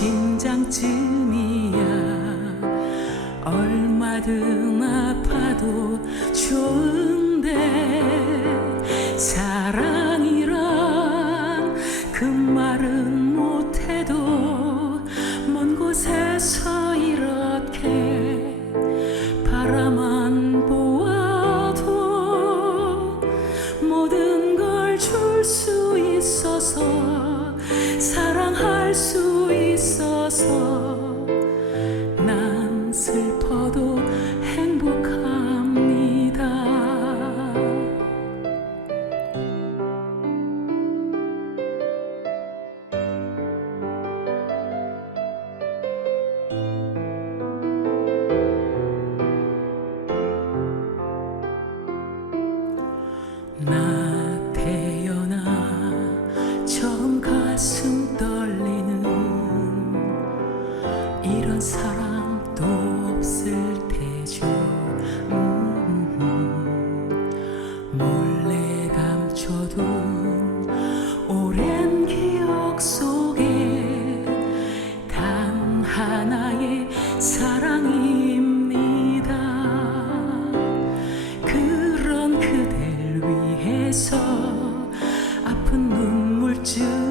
심장쯤이야. 얼마든 아파도 좋은데 있어서 난 슬퍼도 행복합니다. 나 사랑도 없을 테죠. 음, 몰래 감춰둔 오랜 기억 속에 단 하나의 사랑입니다. 그런 그댈 위해서 아픈 눈물쯤이야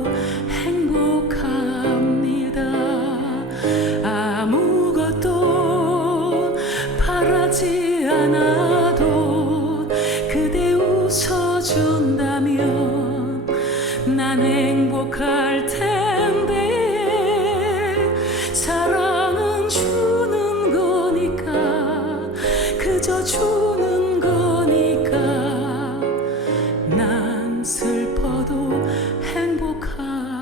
않아도 그대 웃어준다면 난 행복할 텐데 사랑은 주는 거니까 그저 주는 거니까 난 슬퍼도 행복합니다.